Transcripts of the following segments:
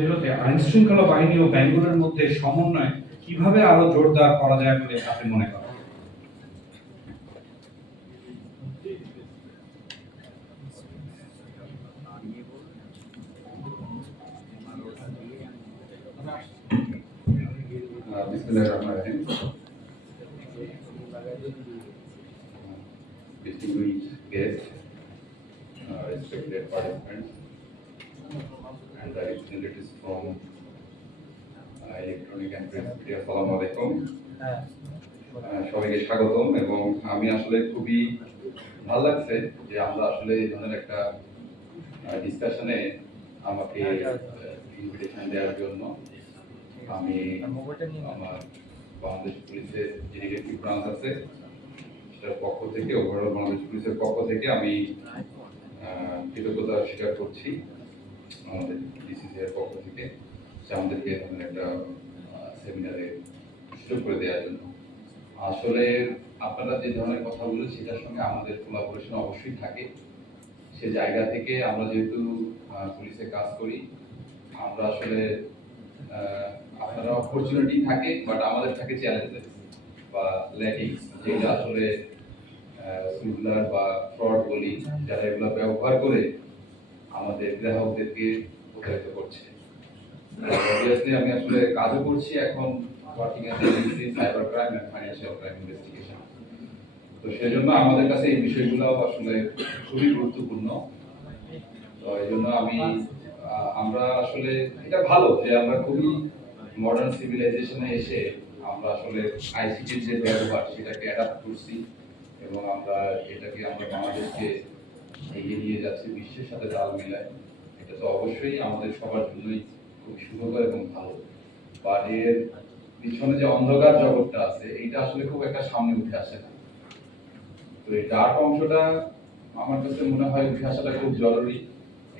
এগুলোতে আইন শৃঙ্খলা বাহিনী ও ব্যাংকগুলোর মধ্যে সমন্বয় কিভাবে আরো জোরদার করা যায় বলে আপনি মনে করেন? বিসমিল্লাহির রহমানির রহিম। Distinguished guests, respected participants, and the representatives from electronic and press media, আসসালামু আলাইকুম। সবাইকে স্বাগতম। এবং আমি আসলে খুবই ভালো লাগছে যে আমরা আসলে এই ধরনের একটা ডিসকাশনে আমাকে ইনভিটেশন দেওয়ার জন্য। আমি আমার বাংলাদেশ পুলিশের যে ডিটেকটিভ ব্রাঞ্চ আছে সেটার পক্ষ থেকে, ওভারঅল বাংলাদেশ পুলিশের পক্ষ থেকে আমি কৃতজ্ঞতা স্বীকার করছি আমাদের ডিসিসি এর পক্ষ থেকে যে আমাদেরকে এরকম একটা সেমিনারে সুযোগ করে দেওয়ার জন্য। আসলে আপনারা যে ধরনের কথা বলেন সেটার সঙ্গে আমাদের কোলাবোরেশন অবশ্যই থাকে। সে জায়গা থেকে আমরা যেহেতু পুলিশে কাজ করি, আমরা আসলে আপনারা অপরচুনিটি থাকে, বাট আমাদের থাকে চ্যালেঞ্জেস বা ল্যাকিংস, যেটা আসলে সুইগলার বা ফ্রড বলি, যারা এগুলো ব্যবহার করে আমাদের গ্রাহকদেরকে প্রতারিত করছে। অবভিয়াসলি আমি আসলে কাজও করছি এখন, working as a cyber crime and financial crime investigation. তো সেজন্য আমাদের কাছে এই বিষয়গুলো আসলে খুবই গুরুত্বপূর্ণ। তো এই জন্য আমরা আসলে এটা ভালো যে আমরা খুবই মডার্ন সিভিলাইজেশনে এসে আমরা আসলে আইসিটির যে ব্যবহার সেটাকে অ্যাডাপ্ট করছি এবং আমরা বাংলাদেশকে এগিয়ে নিয়ে যাচ্ছি বিশ্বের সাথে তাল মিলায়। এটা তো অবশ্যই আমাদের সবার জন্যই খুব সুখকর এবং ভালো। বাট এর পিছনে যে অন্ধকার জগৎটা আছে এইটা আসলে খুব একটা সামনে উঠে আসে না। তো এই ডার্ক অংশটা আমার কাছে মনে হয় উঠে আসাটা খুব জরুরি।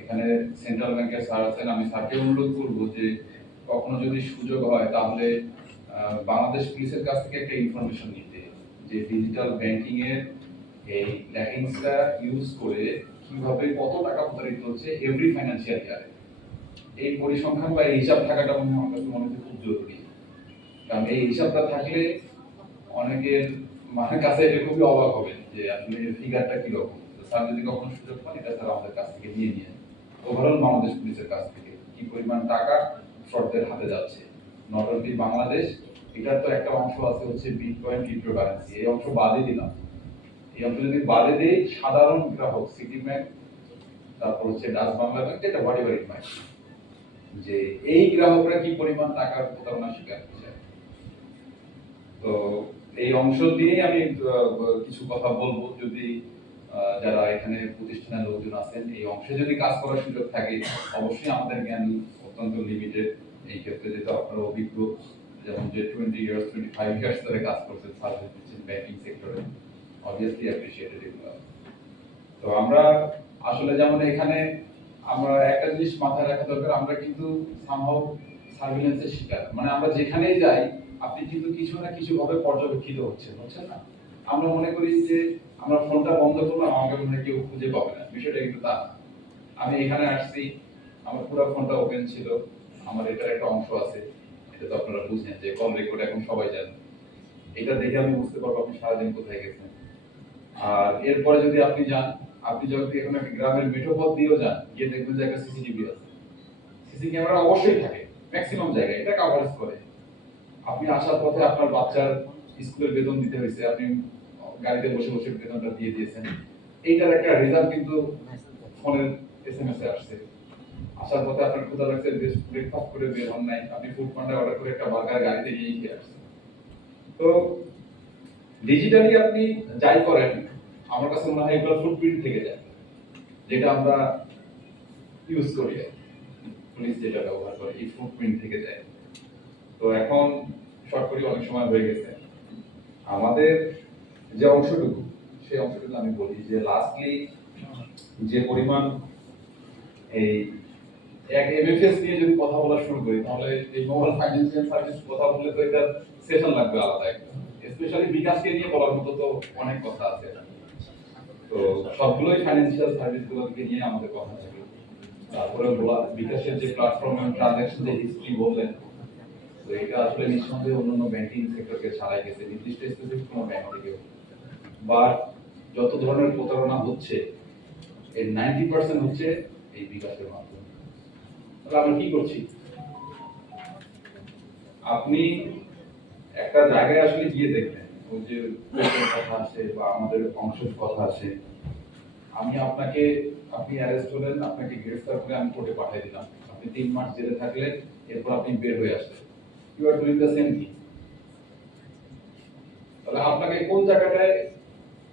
এখানে সেন্ট্রাল ব্যাংকের স্যার আছেন, আমি স্যারকে অনুরোধ করবো যে কখনো যদি সুযোগ হয় তাহলে বাংলাদেশ পুলিশের কাছ থেকে একটা ইনফরমেশন নিতে, যে ডিজিটাল ব্যাংকিং এর এই ল্যাকিংসটা ইউজ করে কিভাবে কত টাকা প্রতারিত হচ্ছে এভরি ফাইন্যান্সিয়াল ইয়ারে। এই পরিসংখ্যান বা এই হিসাব থাকাটা আমার কাছে মনে হয় খুব জরুরি। কারণ এই হিসাবটা থাকলে অনেকের কাছে এটা খুবই অবাক হবে যে আসলে এর ফিগারটা কিরকম। স্যার যদি কখনো সুযোগ পান এটা স্যার আমাদের কাছ থেকে নিয়ে নিয়ে ওভারঅল বাংলাদেশ পুলিশের কাছ থেকে কি পরিমাণ টাকা ফ্রডদের হাতে যাচ্ছে, নট অনলি বাংলাদেশ, এটার তো একটা অংশ আছে হচ্ছে বিটকয়েন ক্রিপ্টোকারেন্সি। এই অংশ বাদে দিলাম, এই অংশ যদি বাদে দেই সাধারণ গ্রাহক সিটি ব্যাংক, তারপর হচ্ছে ডাচ বাংলা ব্যাংক, এটা হোয়াট এভার ইট মাইট, যে এই গ্রাহকরা কি পরিমাণ টাকার প্রতারণা শিকার হচ্ছে। তো এই অংশ দিয়েই আমি কিছু কথা বলবো। যদি যারা এখানে প্রতিষ্ঠানের লোকজন আছেন এই অংশে যদি কাজ করার সুযোগ থাকে, অবশ্যই আমাদের জ্ঞান অত্যন্ত লিমিটেড এই ক্ষেত্রে, যেহেতু আপনারা অভিজ্ঞ, যেমন যে 20 ইয়ার্স 25 ইয়ার্স ধরে কাজ করছেন সার্ভিস দিচ্ছেন ব্যাংকিং সেক্টরে, অবভিয়াসলি অ্যাপ্রিশিয়েটেড এগুলো। তো আমরা আসলে যেমন এখানে আমরা একটা জিনিস মাথায় রাখা দরকার, আমরা কিন্তু সামহাউ সার্ভিলেন্সের শিকার, মানে আমরা যেখানেই যাই আপনি কিন্তু কিছু না কিছু ভাবে পর্যবেক্ষিত হচ্ছেন, বুঝছেন না? আমরা মনে করি যে আমরা ফোনটা বন্ধ করলাম আমাকে মনে হয় কেউ খুঁজে পাবে না, বিষয়টা কিন্তু তা না। আমি এখানে আসছি, আমার পুরো ফোনটা ওপেন ছিল, আমার এটার একটা অংশ আছে, এটা তো আপনারা বুঝেন যে কল রেকর্ড এখন সবাই জানে। এটা দেখে আমি বুঝতে পারবো আপনি সারাদিন কোথায় গেছেন। আর এরপরে যদি আপনি যান, আপনি যদি এখন একটা গ্রামের মেঠো পথ দিয়েও যান, গিয়ে দেখবেন যে একটা সিসিটিভি আছে, সিসি ক্যামেরা অবশ্যই থাকে ম্যাক্সিমাম জায়গায়, এটা কভারেজ করে। আপনি আসার পথে আপনার বাচ্চার স্কুলের বেতন দিতে হয়েছে, আপনি গাড়িতে বসে বসে বেতনটা দিয়ে দিয়েছেন, এইটার একটা রেজাল্ট কিন্তু ফোনের এসএমএস এ আসছে। আসার পথে আপনার ক্ষুধা লাগছে, ব্রেকফাস্ট করে বের হন নাই, আপনি ফুড পান্ডা অর্ডার করে একটা বার্গার গাড়িতে নিয়ে খেয়ে আসছেন। তো ডিজিটালি আপনি যাই করেন, আমার কাছে মনে হয় এগুলো ফুটপ্রিন্ট থেকে যায়, যেটা আমরা ইউজ করি, পুলিশ যেটা ব্যবহার করে এই ফুটপ্রিন্ট থেকে যায়। তো এখন শর্ট করে অনেক সময় হয়ে গেছে, আমাদের যে অংশটুকু সেই অংশটুকু আমি বলি যে লাস্টলি যে পরিমাণ এই এক এমএফএস নিয়ে যদি কথা বলা শুরু করি, তাহলে এই মোবাইল ফাইন্যান্সিয়াল সার্ভিস কথা বললে তো এটা সেশন লাগবে আলাদা একটা, স্পেশালি বিকাশকে নিয়ে বলার মতো তো অনেক কথা আছে। তো সবগুলোই ফাইন্যান্সিয়াল সার্ভিস গুলোকে নিয়ে আমাদের কথা ছিল। তারপরে বিকাশের যে প্ল্যাটফর্ম এবং ট্রানজাকশন যে হিস্ট্রি বললেন, তো এটা আসলে নিঃসন্দেহে অন্যান্য ব্যাংকিং সেক্টরকে ছাড়াই গেছে, নির্দিষ্ট স্পেসিফিক কোনো ব্যাংক থেকে। বা যত ধরনের প্রতারণা হচ্ছে এর 90% হচ্ছে এই বিকাশের মাধ্যমে। তাহলে আমরা কি করছি? আপনি একটা জায়গায় আসলে গিয়ে দেখবেন, ওই যে কথা আসে বা আমাদের অংশের কথা আসে, আমি আপনি অ্যারেস্ট হলেন, আপনাকে গ্রেফতার করে আমি কোর্টে পাঠিয়ে দিলাম, আপনি 3 মাস জেলে থাকলেন, এরপর আপনি বের হয়ে আসলেন, you are doing the same thing. তাহলে আপনাকে কোন জায়গাটায়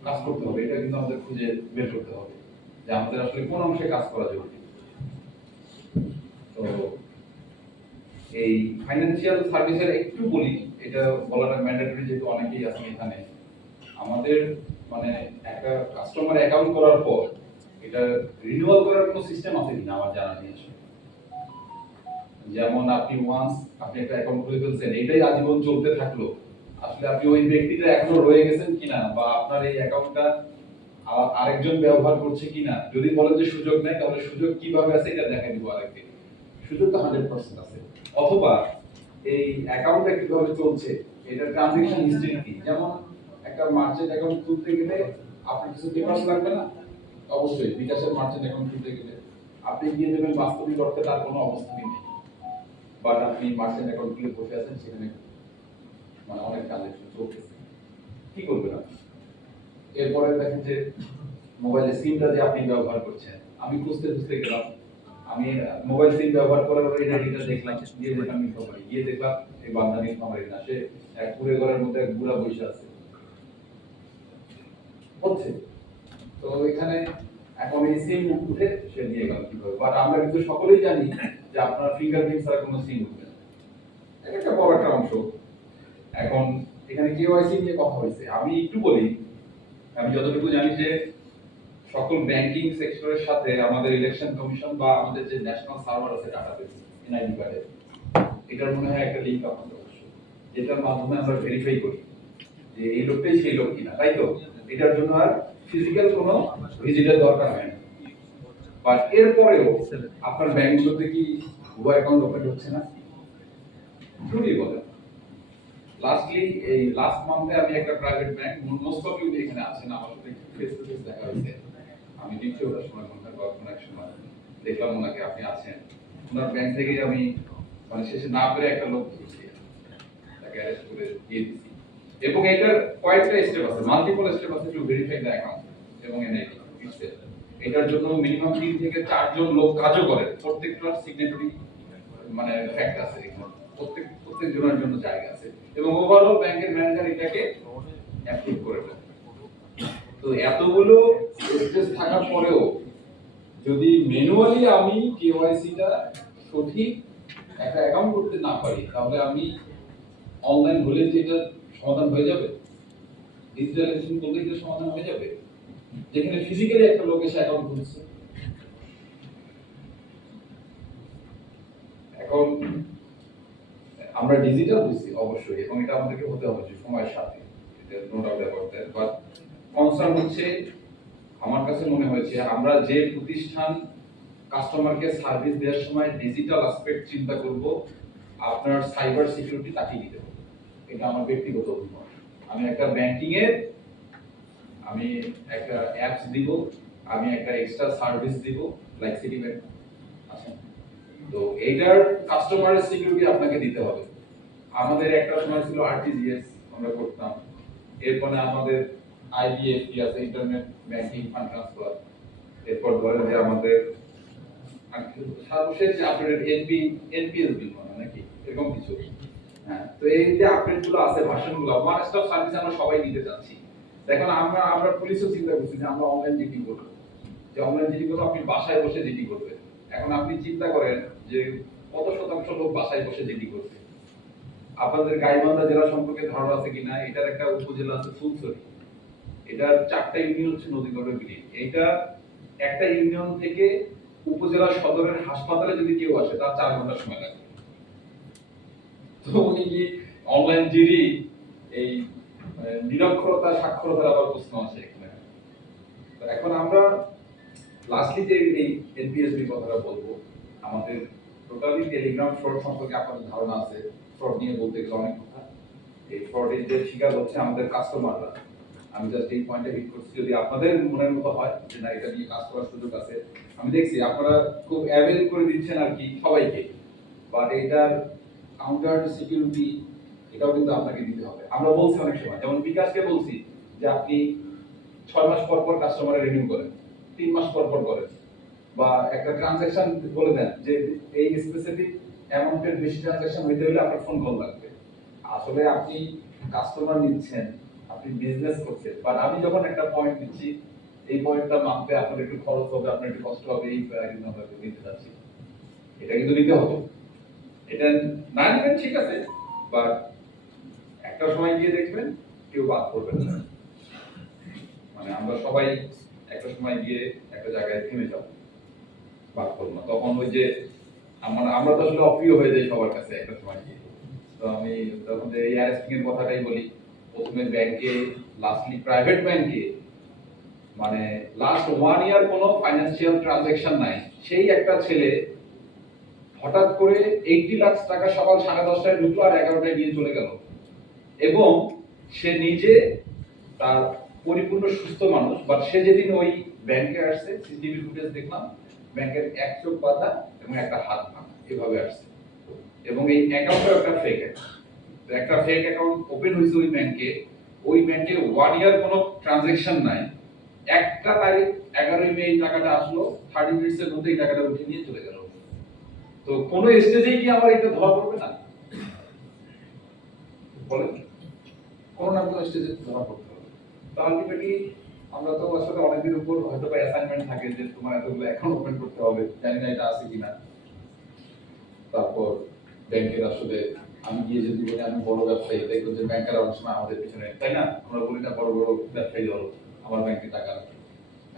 কাজ করতে হবে এটা কিন্তু আমাদের খুঁজে বের করতে হবে, যে আমাদের আসলে কোন অংশে কাজ করা জরুরি। তো এই ফাইন্যান্সিয়াল সার্ভিসের একটু বলি, এটা বলাটা ম্যান্ডেটরি যেহেতু অনেকেই আছেন এখানে। আমাদের মানে একটা কাস্টমার অ্যাকাউন্ট করার পর এটা রিনিউয়াল করার কোনো সিস্টেম আছে কিনা আমার জানা নেই আসলে। যেমন আপনি একটা অ্যাকাউন্ট খুলে ফেলছেন, এটাই আজীবন চলতে থাকলো, আসলে আপনি ওই ব্যক্তিটা এখনো রয়ে গেছেন কিনা বা আপনার এই অ্যাকাউন্টটা আরেকজন ব্যবহার করছে কিনা, যদি বলেন যে সুযোগ নেই, তাহলে সুযোগ কিভাবে আছে এটা দেখা দিব আরেকদিন। সুযোগ তো 100% আছে। অথবা এই অ্যাকাউন্টটা কিভাবে চলছে, এটা ট্রানজাকশন হিস্ট্রি কি, যেমন একটা মার্চেন্ট অ্যাকাউন্ট খুলতে গেলে আপনার কিছু পেপারস লাগবে না? অবশ্যই বিকাশের মার্চেন্ট অ্যাকাউন্ট খুলতে গেলে আপনি গিয়ে দেবেন, বাস্তবিক অর্থে তার কোনো অবস্থানই নেই, বাট আপনি মার্চেন্ট অ্যাকাউন্ট খুলে বসে আছেন, সেখানে মানে অনেক ট্রানজাকশন চলতেছে। কি করবেন আপনি? এরপরে দেখেন যে মোবাইলে সিমটা যে আপনি ব্যবহার করছেন, আমি খুঁজতে খুঁজতে গেলাম, আমি মোবাইল সিম ব্যবহার করার পরে এটা দেখলাম, গিয়ে দেখলাম নীলফামারী, গিয়ে দেখলাম এই বান্দা নীলফামারী না, সে এক কুড়ে ঘরের মধ্যে এক বুড়া বসে আছে হচ্ছে। তো এখানে এখন এই সিম উঠে সে নিয়ে গেল কিভাবে? বাট আমরা কিন্তু সকলেই জানি যে আপনার ফিঙ্গারপ্রিন্ট ছাড়া কোনো সিম উঠবে না, এটা একটা বড় একটা অংশ। এখন এখানে কেওয়াইসি নিয়ে কথা হয়েছে, আমি একটু বলি। আমি যতটুকু জানি যে সকল ব্যাংকিং সেক্টরের সাথে আমাদের ইলেকশন কমিশন বা আমাদের যে ন্যাশনাল সার্ভার আছে ডাটাবেস এনআইডি কার্ডে, এটার মনে হয় একটা লিংক আপনাদের অবশ্যই, যেটার মাধ্যমে আমরা ভেরিফাই করি যে এই লোকটাই সেই লোক কিনা, তাই তো? এটার জন্য আর ফিজিক্যাল কোনো ভিজিটের দরকার হয় না। বাট এরপরেও আপনার ব্যাংকগুলোতে কি ভুয়া অ্যাকাউন্ট ওপেন হচ্ছে না? ট্রুলি বলেন। লাস্টলি এই লাস্ট মান্থে আমি একটা private bank, most of you এখানে আছেন, আমার সাথে ফেস টু ফেস দেখা হয়েছে, আমি দ্বিতীয়টার সময় কন্ট্যাক্ট বা কোনো এক সময় দেখলাম ওনাকে, আপনি আছেন, ওনার ব্যাংক থেকে আমি মানে শেষে না পেরে একটা লোক ধরছি, তাকে অ্যারেস্ট করে দিয়ে দিচ্ছি। এবং এটার কয়েকটা স্টেপ আছে, মাল্টিপল স্টেপ আছে টু ভেরিফাই দ্য অ্যাকাউন্ট এবং এনআইডি। এটার জন্য মিনিমাম 3 থেকে 4 জন লোক কাজও করে, প্রত্যেকটার সিগনেটরি মানে ফ্যাক্ট আছে, প্রত্যেক জনের জন্য জায়গা আছে, এবং ওভারঅল ব্যাংকের ম্যানেজার এটাকে অ্যাপ্রুভ করে দেন। তো এতগুলো স্টেজ থাকার পরেও যদি ম্যানুয়ালি আমি কেওয়াইসিটা সঠিক একটা অ্যাকাউন্ট করতে না পারি, তাহলে আমি অনলাইন হলে যে এটা সমাধান হয়ে যাবে, ডিজিটালাইজেশন করলে এটা সমাধান হয়ে যাবে, যেখানে ফিজিক্যালি একটা লোক এসে অ্যাকাউন্ট খুলছে। এখন আমরা ডিজিটাল হইছি অবশ্যই, এবং এটা আমাদেরকে হতে হবে যে সময়ের সাথে, এটা no doubt about that. But concern হচ্ছে, আমার কাছে মনে হয়েছে আমরা যে প্রতিষ্ঠান কাস্টমারকে সার্ভিস দেওয়ার সময় ডিজিটাল অ্যাসপেক্ট চিন্তা করব, আপনার সাইবার সিকিউরিটি তাকে দিতে হবে। এটা আমার ব্যক্তিগত অভিমত। আমি একটা ব্যাংকিং এর আমি একটা অ্যাপস দিব, আমি একটা এক্সট্রা সার্ভিস দিব, লাইক সিটি ব্যাংক আছে, তো এইটার কাস্টমারের সিকিউরিটি আপনাকে দিতে হবে। আমাদের একটা সময় ছিল আরটিজিএস আমরা করতাম, এরপরে আমাদের আইবিএফটি আছে, ইন্টারনেট ব্যাংকিং ফান্ড ট্রান্সফার, এরপর ধরেন যে আমাদের সর্বশেষ যে আপডেট এনপিএস বিল নাকি এরকম কিছু। হ্যাঁ, তো এই যে আপডেট গুলো আছে, ভার্সনগুলো, ওয়ান স্টপ সার্ভিস আমরা সবাই নিতে চাচ্ছি। দেখুন আমরা পুলিশও চিন্তা করছি যে আমরা অনলাইন জিডি করব, যে অনলাইন জিডি করব, আপনি বাসায় বসে জিডি করবেন। এখন আপনি চিন্তা করেন যে কত শতাংশ লোক বাসায় বসে জিডি করবে। আপনাদের গাইবান্ধা জেলা সম্পর্কে ধারণা আছে কিনা? এটার একটা উপজেলা আছে ফুলছড়ি, এটার 4টা ইউনিয়ন হচ্ছে নদীগড় বিলি। এইটা একটা ইউনিয়ন থেকে উপজেলা সদরের হাসপাতালে যদি কেউ আসে তার 4 ঘন্টা সময় লাগে। তো উনি কি অনলাইন জিডি, এই নিরক্ষরতা সাক্ষরতার আবার প্রশ্ন আছে এখানে। তো এখন আমরা লাস্টলি যে এই এনপিএসবি কথাটা বলবো, আমাদের টোটালি টেলিগ্রাম ফ্রড সম্পর্কে আপনাদের ধারণা আছে। ফ্রড নিয়ে বলতে গেলে অনেক কথা। এই ফ্রডের যে শিকার হচ্ছে আমাদের কাস্টমাররা। আমি জাস্ট এই পয়েন্টে হিট করছি, যদি আপনাদের মনের মতো হয় যে না এটা নিয়ে কাজ করার সুযোগ আছে, আমি দেখছি আপনারা খুব অ্যাভেল করে দিচ্ছেন আর কি সবাইকে, বাট এটার কাউন্টার সিকিউরিটি এটাও কিন্তু আপনাকে দিতে হবে। আমরা বলছি অনেক সময়, যেমন বিকাশকে বলছি যে আপনি 6 মাস পর পর কাস্টমারে রিনিউ করেন, 3 মাস পর পর করেন, বা একটা ট্রানজাকশন বলে দেন যে এই স্পেসিফিক অ্যামাউন্টের বেশি ট্রানজাকশন হইতে হলে আপনার ফোন কল লাগবে। আসলে আপনি কাস্টমার নিচ্ছেন, আপনি বিজনেস করছেন, বাট আমি যখন একটা পয়েন্ট দিচ্ছি, এই পয়েন্টটা মাপতে আপনার একটু খরচ হবে, আপনার একটু কষ্ট হবে, এই কিন্তু আমরা নিতে চাচ্ছি, এটা কিন্তু নিতে হবে। এটা না নিবেন ঠিক আছে, বাট একটা সময় গিয়ে দেখবেন কেউ বাদ করবেন না। মানে আমরা সবাই একটা সময় গিয়ে একটা জায়গায় থেমে যাব, বাদ করবো না। তখন ওই যে আমরা তো আসলে অপ্রিয় হয়ে যাই সবার কাছে একটা সময় গিয়ে। তো আমি তখন যে এই অ্যারেস্টিং এর কথাটাই বলি, প্রথমে ব্যাংকে, লাস্টলি প্রাইভেট ব্যাংকে, মানে লাস্ট 1 ইয়ার কোনো ফাইন্যান্সিয়াল ট্রানজাকশন নাই, সেই একটা ছেলে হঠাৎ করে 80 লাখ টাকা সকাল 10:30টায় ঢুকলো আর 11টায় নিয়ে চলে গেল। এবং সে নিজে তার পরিপূর্ণ সুস্থ মানুষ, বাট সে যেদিন ওই ব্যাংকে আসছে, সিসিটিভি ফুটেজ দেখলাম, ব্যাংকের এক চোখ বাঁধা এবং একটা হাত ভাঙা, এভাবে আসছে। এবং এই অ্যাকাউন্টও একটা ফেক অ্যাকাউন্ট। তো একটা ফেক অ্যাকাউন্ট ওপেন হয়েছে ওই ব্যাংকে, 1 ইয়ার কোনো ট্রানজাকশন নাই। একটা তারিখ 11ই মে এই টাকাটা আসলো, 30 মিনিটসের মধ্যে এই টাকাটা উঠে নিয়ে চলে গেল। তো কোন স্টেজেই কি আমার এটা ধরা পড়বে না? বলেন, কোন না কোন স্টেজে ধরা পড়তে হবে। তো আলটিমেটলি আমরা তো আসলে অনেকদিন উপর হয়তো বা অ্যাসাইনমেন্ট থাকে যে তোমার এতগুলো অ্যাকাউন্ট ওপেন করতে হবে, জানি না এটা আছে কিনা। তারপর ব্যাংকের আসলে আমি গিয়ে যদি বলি আমি বড় ব্যবসায়ী, দেখবো যে ব্যাংকের অনেক সময় আমাদের পিছনে, তাই না? আমরা বলি না বড় বড় ব্যবসায়ী হলো আমার ব্যাংকে টাকা রাখে,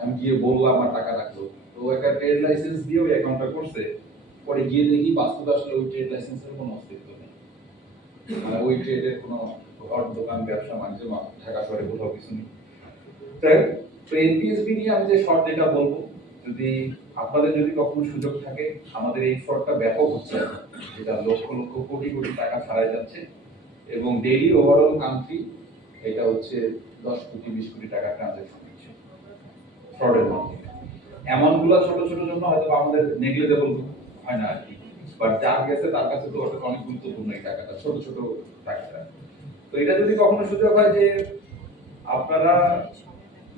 আমি গিয়ে বললাম আমার টাকা রাখলো, তো একটা ট্রেড লাইসেন্স দিয়ে ওই অ্যাকাউন্টটা করছে। পরে গিয়ে দেখি বাস্তবে আসলে ওই ট্রেড লাইসেন্সের কোনো অস্তিত্ব নেই, মানে ওই ট্রেডের কোনো ঘর দোকান ব্যবসা বাণিজ্য ঢাকা শহরে কোথাও কিছু নেই। তো এনপিএসবি নিয়ে আমি যে শর্ট যেটা বলবো, যদি আপনাদের যদি কখনো সুযোগ থাকে, আমাদের এই ফ্রডটা ব্যাপক হচ্ছে, যেটা লক্ষ লক্ষ কোটি কোটি টাকা ছাড়াই যাচ্ছে, এবং ডেইলি ওভারঅল কান্ট্রি এটা হচ্ছে 10 কোটি 20 কোটি টাকা ট্রানজাকশন হচ্ছে ফ্রডের মাধ্যমে। অ্যামাউন্টগুলো ছোট ছোট জন্য হয়তো আমাদের নেগলিজেবল হয় না আর কি, বাট যার গেছে তার কাছে তো ওটা অনেক গুরুত্বপূর্ণ এই টাকাটা, ছোট ছোট টাকাটা। তো এটা যদি কখনো সুযোগ হয় যে আপনারা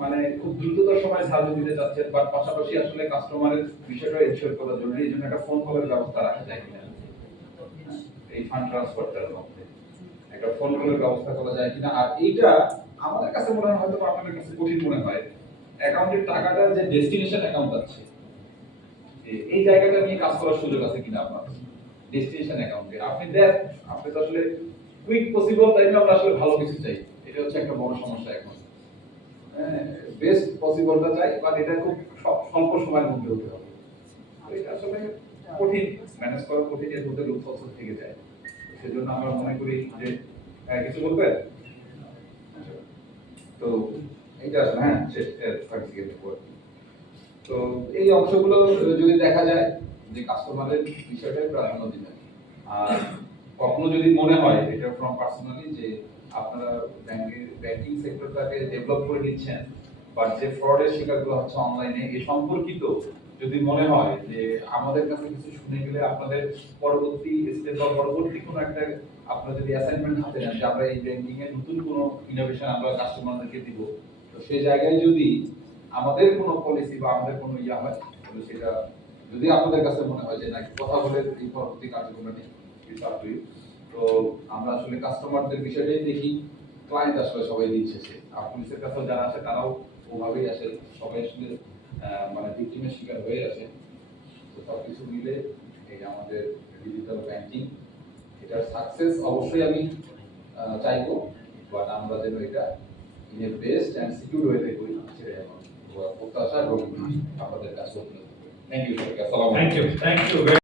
মানে খুব দ্রুততর সময় সার্ভিস দিতে চাচ্ছেন, বাট পাশাপাশি আসলে কাস্টমারের বিষয়টা এনশিওর করার জন্য এই জন্য একটা ফোন কলের ব্যবস্থা রাখা যায় কিনা, এই ফান্ড ট্রান্সফারটার মধ্যে একটা ফোন কলের ব্যবস্থা করা যায় কিনা। আর এইটা আমাদের কাছে মনে হয়, হয়তো আপনাদের কাছে কঠিন মনে হয়, অ্যাকাউন্টের টাকাটা যে ডেস্টিনেশন অ্যাকাউন্ট আছে, এই জায়গাটা নিয়ে কাজ করার সুযোগ আছে কিনা আপনার ডেস্টিনেশন অ্যাকাউন্টে আপনি দেন। আপনি তো আসলে কুইক পসিবল, তাই না? আমরা আসলে ভালো কিছু চাই, এটা হচ্ছে একটা বড় সমস্যা এখন। বেস্ট পসিবলটা চাই, বাট এটা খুব স্বল্প সময়ের মধ্যে হতে হবে। তো এটা আসলে কঠিন, ম্যানেজ করা কঠিন, এর মধ্যে লুপহোল থেকে যায়। সেজন্য আমরা মনে করি যে কিছু বলবেন। তো এইটা আসলে হ্যাঁ শেষ সার্টিফিকেট পর। তো এই অংশগুলো যদি দেখা যায় যে কাস্টমারের বিষয়টাই প্রাধান্য দিবেন। আর কখনো যদি মনে হয় এটা ফ্রম পার্সোনালি যে আপনারা ব্যাংকিং সেক্টরটাকে ডেভেলপ করে নিচ্ছেন, বাট যে ফ্রডের শিকারগুলো হচ্ছে অনলাইনে এ সম্পর্কিত যদি মনে হয় যে আমাদের কাছে কিছু শুনে গেলে আপনাদের পরবর্তী স্টেপ বা পরবর্তী কোনো একটা আপনারা যদি অ্যাসাইনমেন্ট হাতে নেন যে আমরা এই ব্যাংকিং এর নতুন কোনো ইনোভেশন আমরা কাস্টমারদেরকে দিব, তো সেই জায়গায় যদি আমাদের কোনো পলিসি বা আমাদের কোনো ইয়া হয়, তাহলে সেটা যদি আপনাদের কাছে মনে হয় যে না কথা বলে এই পরবর্তী কার্যক্রম নিয়ে ইটস আপ টু ইউ। তো আমরা আসলে কাস্টমারদের বিষয়টাই দেখি, ক্লায়েন্ট আসলে সবাই দিচ্ছে সে, আর পুলিশের কাছেও যারা আসে তারাও ওভাবেই আসে, সবাই আসলে মানে ভিকটিমের শিকার হয়ে আসে। তো সবকিছু মিলে এই আমাদের ডিজিটাল ব্যাংকিং এটার সাকসেস অবশ্যই আমি চাইবো, বাট আমরা যেন এটা in a best and secure ওয়েতে করি, সেটাই আমার প্রত্যাশা এবং আপনাদের কাছে। Thank you. Thank you.